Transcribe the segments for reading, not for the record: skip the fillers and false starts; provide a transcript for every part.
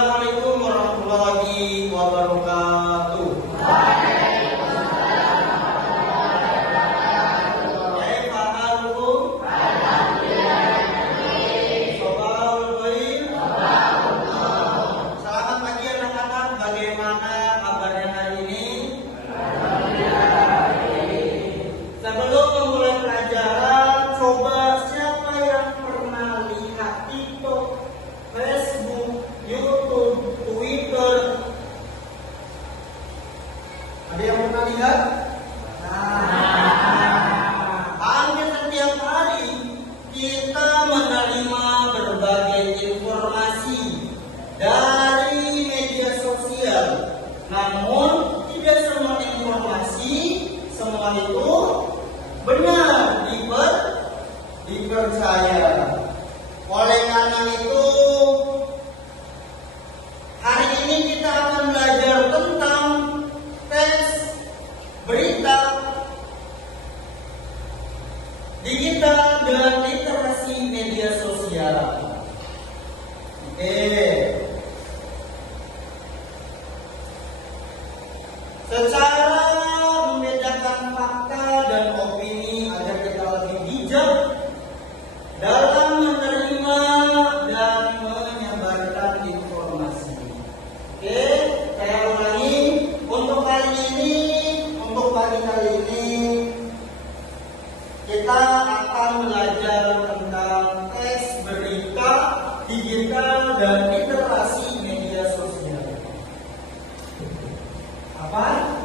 Assalamualaikum warahmatullahi wabarakatuh. Selamat pagi anak-anak, bagaimana kabarnya hari ini? Sebelum memulai pelajaran, coba siapa yang pernah lihat TikTok, Facebook, YouTube, Twitter? Ada yang pernah lihat? Hampir setiap hari kita menerima berbagai informasi dari media sosial. Namun tidak semua informasi, semua itu benar dipercaya. Oleh karena itu, hari ini kita akan belajar tentang teks berita digital dan literasi media sosial. Secara membedakan fakta dan opini agar kita lebih bijak dalam menerima dan menyebarkan informasi. Saya ulangi, untuk pagi kali ini kita akan belajar tentang teks berita digital dan literasi media sosial. Apa?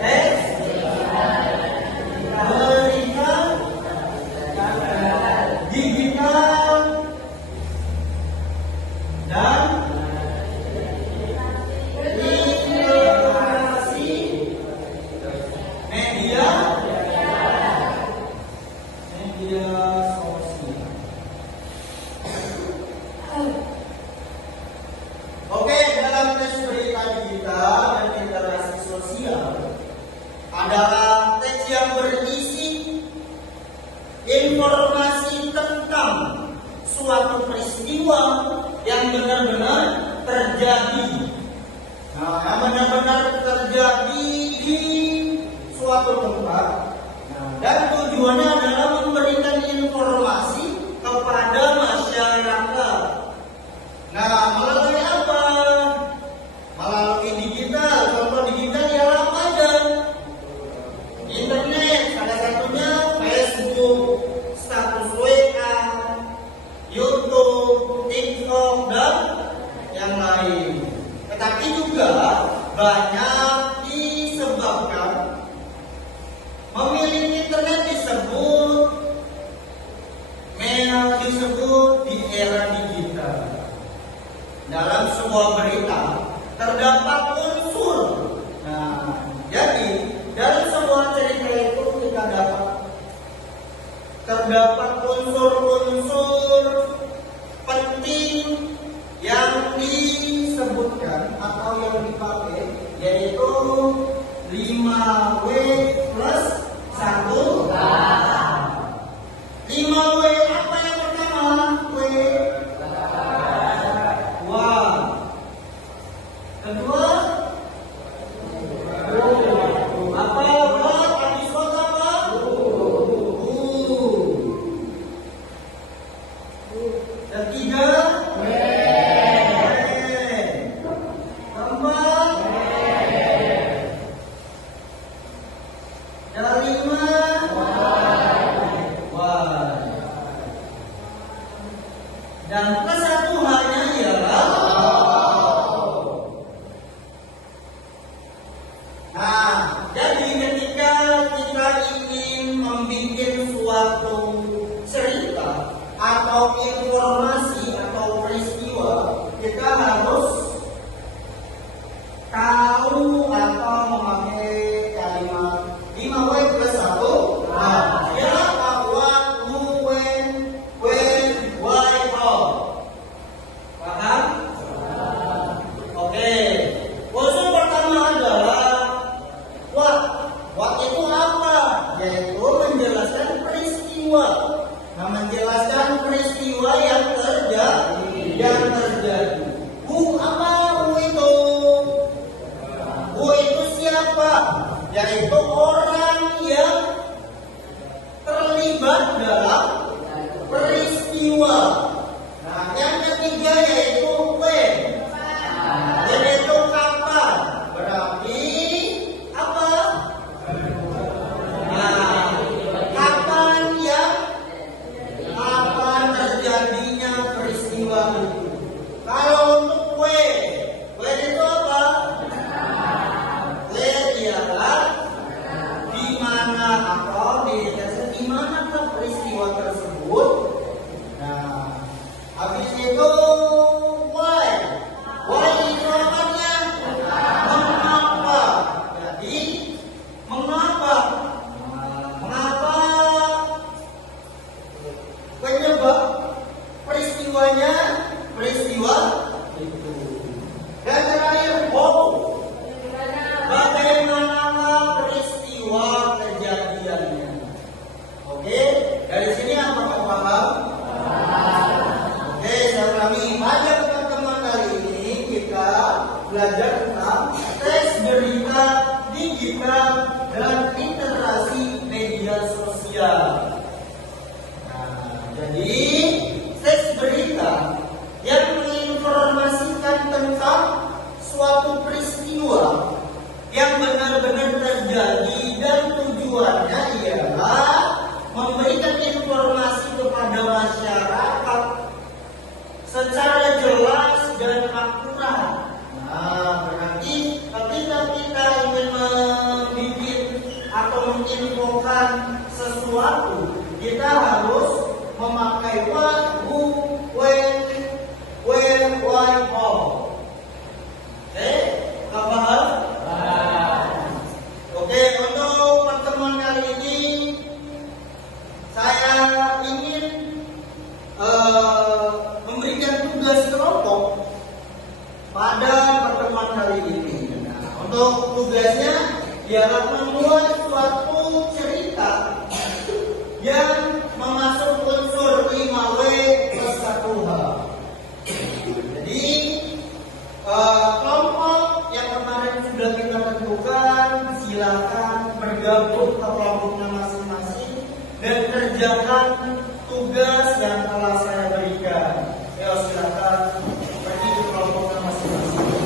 Teks berita digital dan literasi media sosial. Oke, dalam teks berita digital dan literasi sosial adalah teks yang berisi informasi tentang suatu peristiwa yang benar-benar terjadi. Yang benar-benar terjadi di suatu tempat. Dan tujuannya adalah memberikan informasi kepada masyarakat. Melalui apa? Melalui digital. Contoh digital ya apa aja? Internet, salah satunya Facebook, status WA, YouTube, TikTok, dan yang lain. Tetapi juga banyak disebabkan memiliki internet disebut di era digital. Dalam sebuah berita terdapat unsur. Jadi dalam sebuah cerita itu kita terdapat unsur-unsur penting yang disebutkan atau yang dipakai, yaitu 5W plus 1H. 5W apa yang pertama? Wah. Kedua? Apa? Habis apa? Ketiga? Keempat? Yang lima? Dan ke satu hanya ialah yaitu orang yang terlibat dalam peristiwa. Nah, yang ketiga yaitu when. When itu kapan? Berarti apa? Nah, kapan terjadinya peristiwa itu? Kalau untuk when itu apa? When ialah di mana atau di manakah peristiwa tersebut. Nah, habis itu why itu apanya? Mengapa? Jadi mengapa penyebab peristiwa itu. Dan terakhir how, bagaimanakah peristiwa kejadiannya. Oke, dari sini apakah paham? Oke, saya ulangi. Pada pertemuan kali ini kita belajar tentang tes berita digital dan literasi media sosial. Nah, jadi tes berita yang menginformasikan tentang suatu peristiwa yang benar-benar terjadi dan tujuannya ialah memberikan informasi kepada masyarakat secara jelas dan akurat. Nah, berarti ketika kita ingin membimbing atau menginfokan sesuatu, kita harus memakai what, who, when, where, why, how. Oke, paham? Oke, untuk pertemuan kali ini saya ingin memberikan tugas kelompok pada pertemuan kali ini. Nah, untuk tugasnya ialah membuat suatu cerita yang memasuk unsur 5W plus 1H. Jadi kelompok yang kemarin sudah kita tentukan, silakan bergabung ke kelompoknya masing-masing dan kerjakan tugas yang telah saya berikan. Ayo silakan pergi ke kelompoknya masing-masing.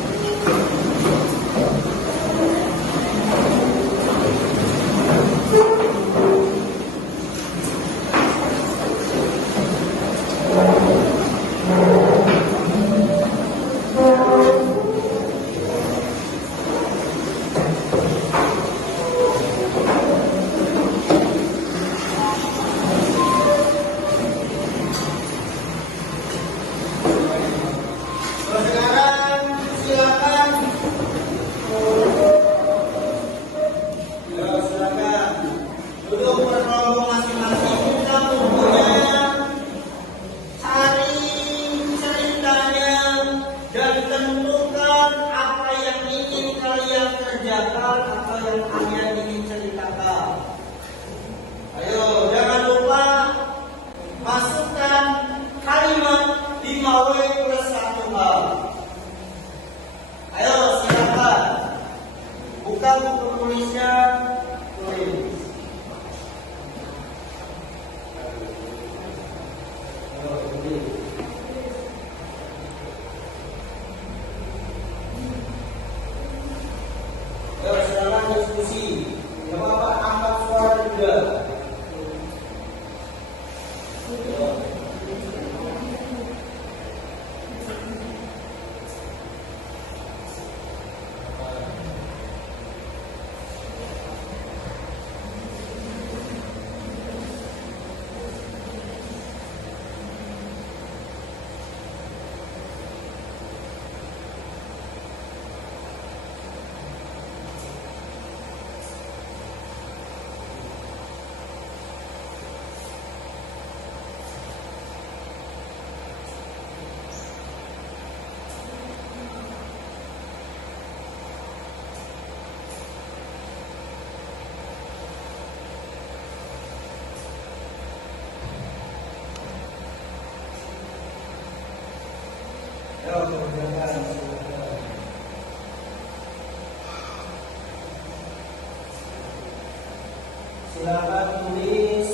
Silakan tulis,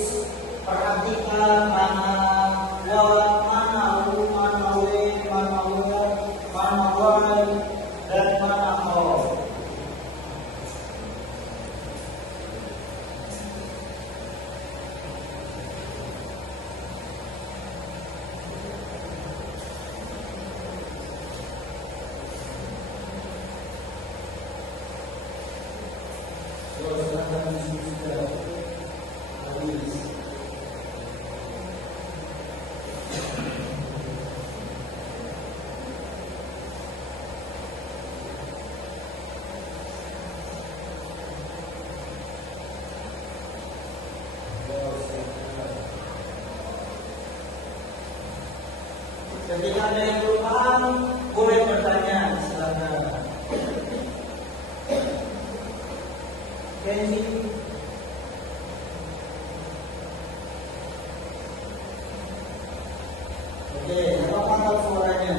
perhatikan mana what, mana who, mana when, mana where, mana why, dan mana how. Ketika ada yang belum paham, boleh bertanya, silakan. Kenji. Oke, apa angkat suaranya?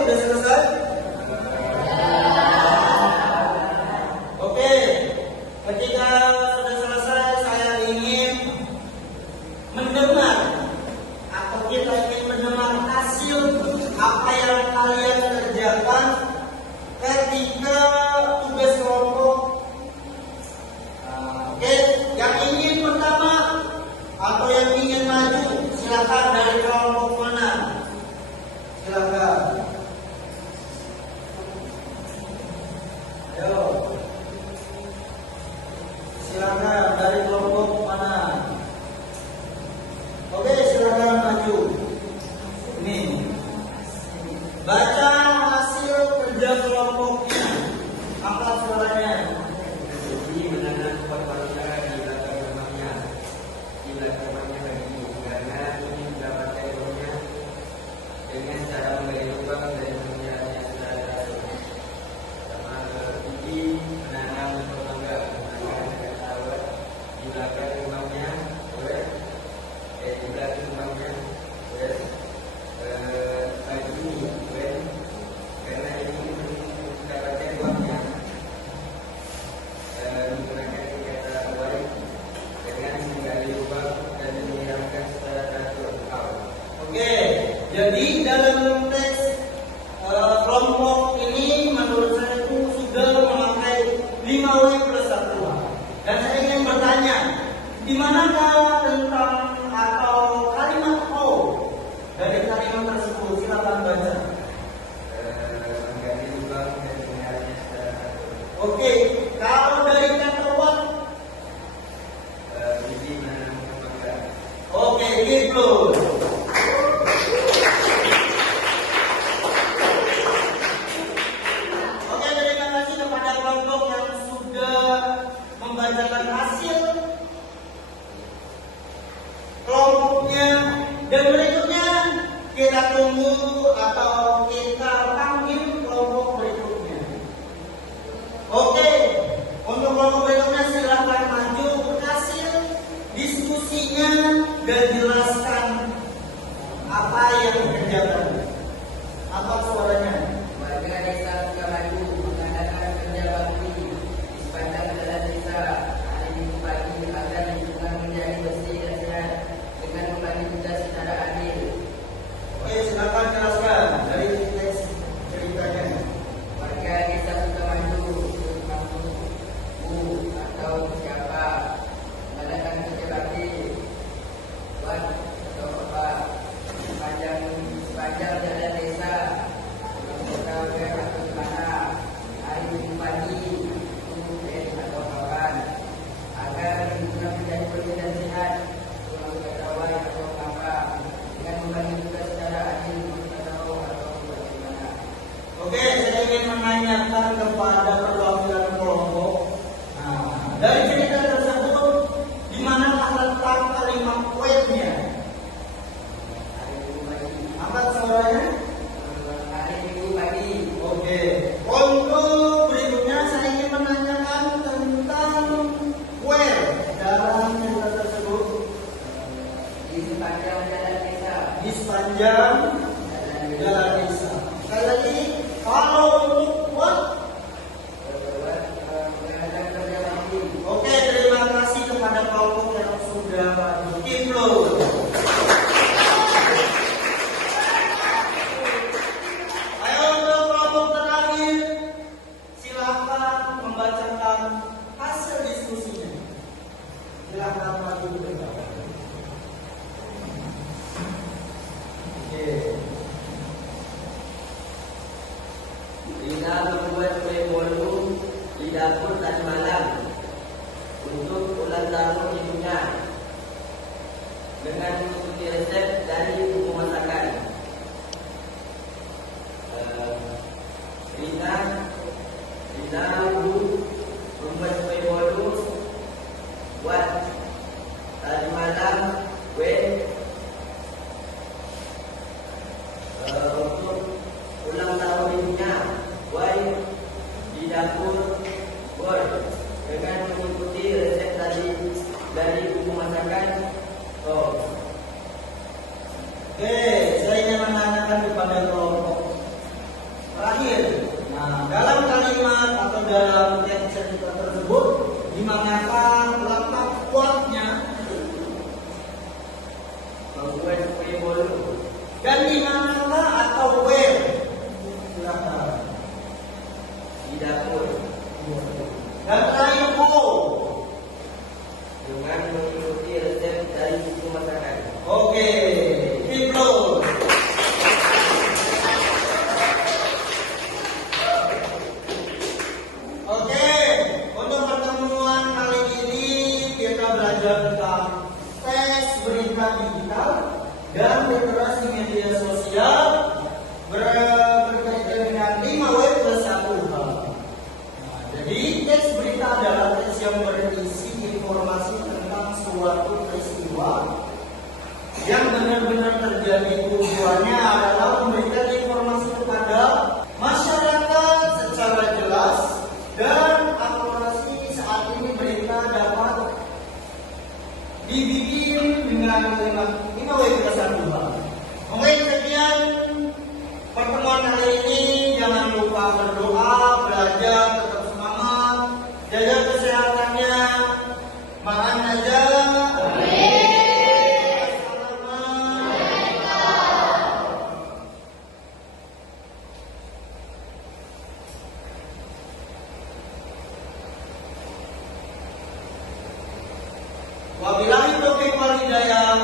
Udah selesai? Oke, ketika sudah selesai, saya ingin mendengar atau kita ingin mendengar hasil apa yang kalian kerjakan ketika tugas kelompok. Oke, yang ingin pertama atau yang ingin maju, silakan dari kelompok mana? Silakan. Ayo. Silakan dari kelompok mana? Oke, silakan maju. Ini. Baca hasil kerja kelompoknya. Angkat suaranya. Jadi menanam pot manusia di belakang rumahnya. Di belakang rumahnya lagi. Karena ini mendapatkan ilmunya dengan cara memberi lubang dari pengiraannya sudah ada. Sama biji menanam pot mangga. Menggunakan kata di belakang rumahnya. Di belakang rumahnya. Baju ini. Karena ini mendapatkan uangnya. Menggunakan kata baik dengan menggali lubang dan menyiramkan secara teratur. Oke, jadi dalam konteks kelompok ini menurut saya itu sudah memakai 5W plus 1. Dan saya ingin bertanya, di manakah tentang atau kalimat how dari kalimat tersebut? Silakan baca. Menggali lubang dan menyiramnya secara teratur. Oke, kalau dari kata what? Biji menanam pot mangga. Oke, gitu. Oke, terima kasih kepada kelompok yang sudah membacakan hasil kelompoknya. Dan berikutnya kita tunggu atau kita panggil kelompok berikutnya. Oke, untuk kelompok berikutnya silakan maju hasil diskusinya dan jelaskan apa yang dikerjakan. Apa suaranya? Warga desa Sukamaju mengadakan kerja bakti di sepanjang jalan desa hari Minggu pagi agar lingkungan menjadi bersih dan sehat dengan membagi tugas secara adil. Oke, silakan jelaskan dari teks ceritanya. Warga desa Sukamaju Bu atau siapa mengadakan kerja bakti buat atau apa sepanjang jalan desa atau di mana hari Minggu pagi untuk atau kawan agar lingkungan menjadi bersih dan sehat selalu ketahui atau apa dengan membagi tugas secara adil atau bagaimana. Oke, saya ingin menanyakan kepada perwakilan kelompok. Dari cerita tersebut, di mana letak kalimat webnya? Hari Minggu pagi. Angkat suaranya. Hari Minggu pagi. Oke, untuk berikutnya saya ingin menanyakan tentang Rina membuat kue bolu di dapur tadi malam untuk ulang tahun ibunya dengan mengikuti resep dari buku masakan. Rina dulu membuat kue bolu buat tadi malam kue untuk ulang tahun ibunya. Why di dapur boy dengan mengikuti resep tadi dari buku masakan. Oke, saya ingin menanyakan kepada kelompok terakhir. Nah, dalam kalimat atau dalam teks cerita tersebut, di manakah letak kuatnya Membuat kue bolu dan di manakah atau where? Silakan. di dapur Dan terakhir how. dengan mengikuti resep dari buku masakan. Oke, Ibnu. Oke, untuk pertemuan kali ini kita belajar tentang tes berita digital dan literasi media sosial berkaitan dengan 5W plus 1H. Nah, jadi tes berita adalah tes yang berisi informasi tentang suatu peristiwa yang benar-benar terjadi. Tujuannya adalah memberikan informasi kepada masyarakat secara jelas dan akurasi. Saat ini berita dapat dibikin dengan 5W plus 1H. Mungkin sekian pertemuan kali ini. Jangan lupa berdoa, belajar, tetap semangat, jaga kesehatannya. Makan aja. Wabillahi taufiq wal hidayah.